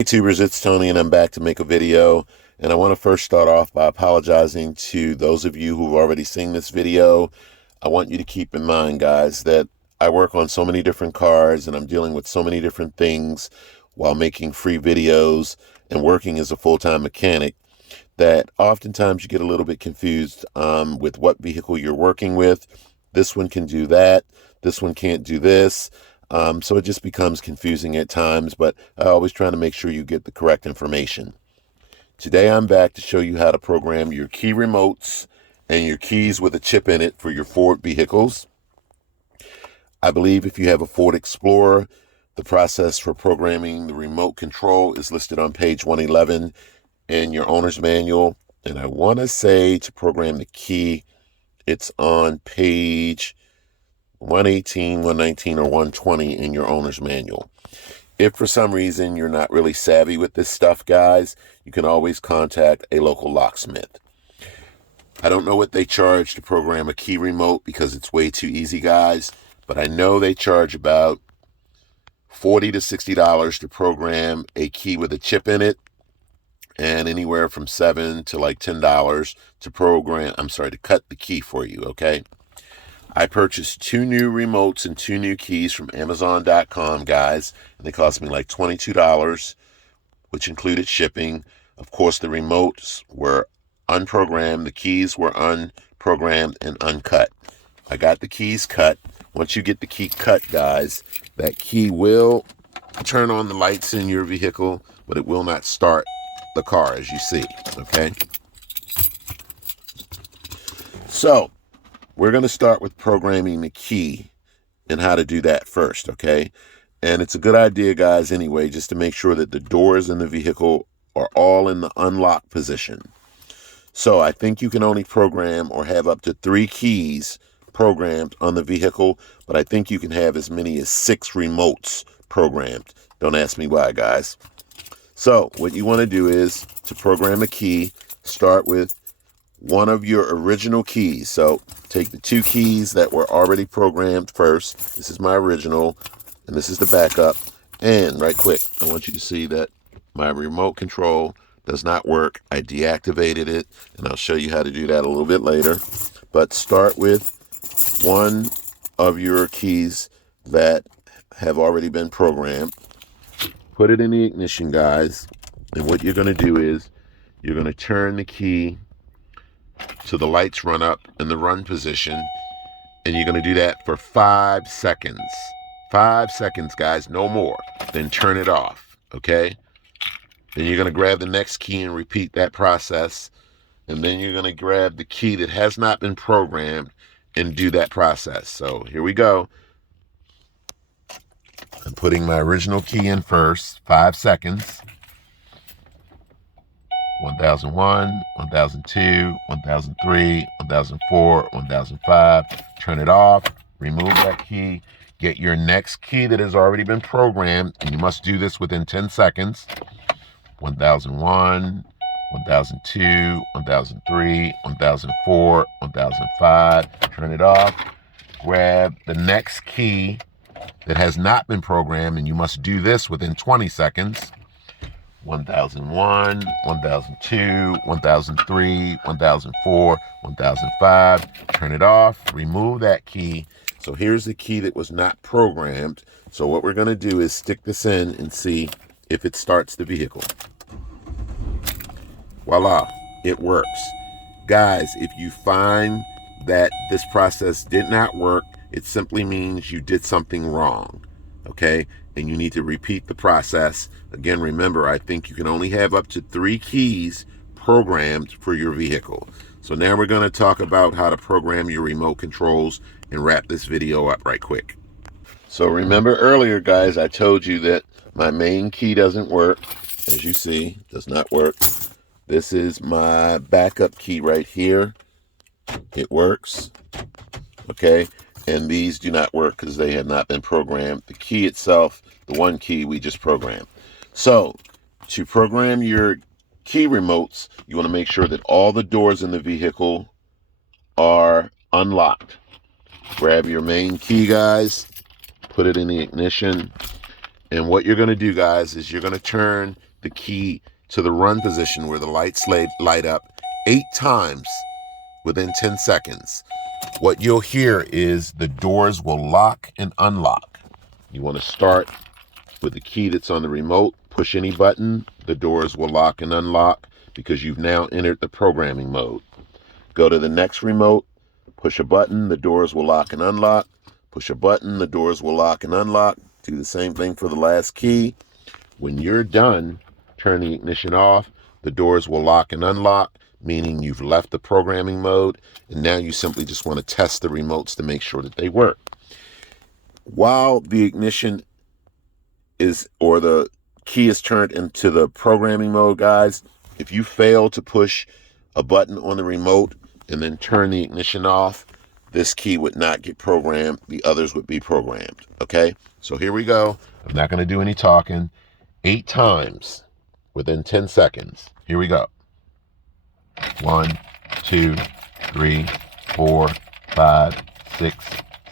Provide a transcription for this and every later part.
YouTubers, it's Tony and I'm back to make a video, and I want to first start off by apologizing to those of you who've already seen this video. I want you to keep in mind, guys, that I work on so many different cars and I'm dealing with so many different things while making free videos and working as a full-time mechanic that oftentimes you get a little bit confused with what vehicle you're working with. This one can do that, this one can't do this. So it just becomes confusing at times, but I always try to make sure you get the correct information. Today I'm back to show you how to program your key remotes and your keys with a chip in it for your Ford vehicles. I believe if you have a Ford Explorer, the process for programming the remote control is listed on page 111 in your owner's manual. And I want to say to program the key, it's on page 118, 119, or 120 in your owner's manual. If for some reason you're not really savvy with this stuff, guys, you can always contact a local locksmith. I don't know what they charge to program a key remote because it's way too easy, guys, but I know they charge about $40 to $60 to program a key with a chip in it, and anywhere from $7 to like $10 to cut the key for you, okay? I purchased 2 new remotes and 2 new keys from Amazon.com, guys, and they cost me like $22, which included shipping. Of course, the remotes were unprogrammed, the keys were unprogrammed and uncut. I got the keys cut. Once you get the key cut, guys, that key will turn on the lights in your vehicle, but it will not start the car, as you see, okay? So, we're going to start with programming the key and how to do that first, okay? And it's a good idea, guys, anyway, just to make sure that the doors in the vehicle are all in the unlock position. So I think you can only program or have up to 3 keys programmed on the vehicle, but I think you can have as many as 6 remotes programmed. Don't ask me why, guys. So what you want to do is, to program a key, start with one of your original keys. So take the 2 keys that were already programmed first. This is my original, and this is the backup. And right quick, I want you to see that my remote control does not work. I deactivated it, and I'll show you how to do that a little bit later. But start with one of your keys that have already been programmed. Put it in the ignition, guys. And what you're going to do is you're going to turn the key to the lights run up in the run position, and you're going to do that for 5 seconds. 5 seconds, guys, no more. Then turn it off, okay? Then you're going to grab the next key and repeat that process, and then you're going to grab the key that has not been programmed and do that process. So here we go. I'm putting my original key in first, 5 seconds. 1001, 1002, 1003, 1004, 1005. Turn it off, remove that key, get your next key that has already been programmed, and you must do this within 10 seconds. 1001, 1002, 1003, 1004, 1005. Turn it off, grab the next key that has not been programmed, and you must do this within 20 seconds. 1001, 1002, 1003, 1004, 1005. Turn it off, remove that key. So here's the key that was not programmed. So what we're going to do is stick this in and see if it starts the vehicle. Voila, it works. Guys, if you find that this process did not work, it simply means you did something wrong, okay? And you need to repeat the process. Again, remember, I think you can only have up to 3 keys programmed for your vehicle. So now we're going to talk about how to program your remote controls and wrap this video up right quick. So remember earlier, guys, I told you that my main key doesn't work. As you see, does not work. This is my backup key right here. It works, okay? And these do not work because they had not been programmed. The key itself, the one key we just programmed. So to program your key remotes, you want to make sure that all the doors in the vehicle are unlocked. Grab your main key, guys, put it in the ignition, and what you're going to do, guys, is you're going to turn the key to the run position where the lights light up 8 times within 10 seconds, what you'll hear is the doors will lock and unlock. You want to start with the key that's on the remote, push any button, the doors will lock and unlock because you've now entered the programming mode. Go to the next remote, push a button, the doors will lock and unlock. Push a button, the doors will lock and unlock. Do the same thing for the last key. When you're done, turn the ignition off, the doors will lock and unlock, meaning you've left the programming mode, and now you simply just want to test the remotes to make sure that they work. While the ignition or the key is turned into the programming mode, guys, if you fail to push a button on the remote and then turn the ignition off, this key would not get programmed. The others would be programmed. Okay, so here we go. I'm not going to do any talking. 8 times within 10 seconds. Here we go. 1, 2, 3, 4, 5, 6,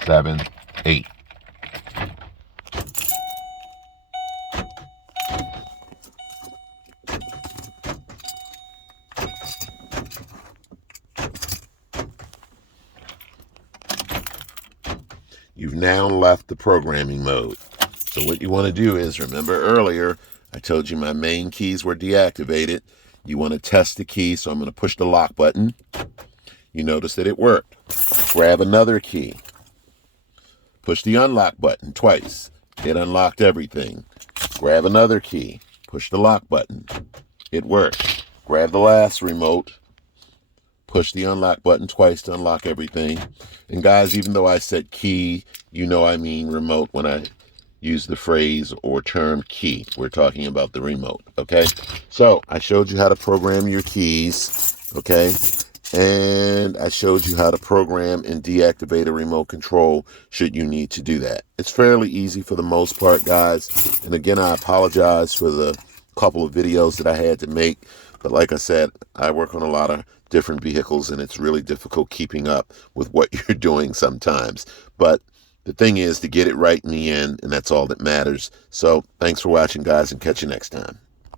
7, 8. You've now left the programming mode. So what you want to do is, remember earlier, I told you my main keys were deactivated. You want to test the key, so I'm going to push the lock button. You notice that it worked. Grab another key. Push the unlock button twice. It unlocked everything. Grab another key. Push the lock button. It worked. Grab the last remote. Push the unlock button twice to unlock everything. And guys, even though I said key, you know I mean remote when I use the phrase or term key. We're talking about the remote, okay? So I showed you how to program your keys, okay? And I showed you how to program and deactivate a remote control should you need to do that. It's fairly easy for the most part, guys. And again, I apologize for the couple of videos that I had to make. But like I said, I work on a lot of different vehicles, and it's really difficult keeping up with what you're doing sometimes. But the thing is to get it right in the end, and that's all that matters. So thanks for watching, guys, and catch you next time.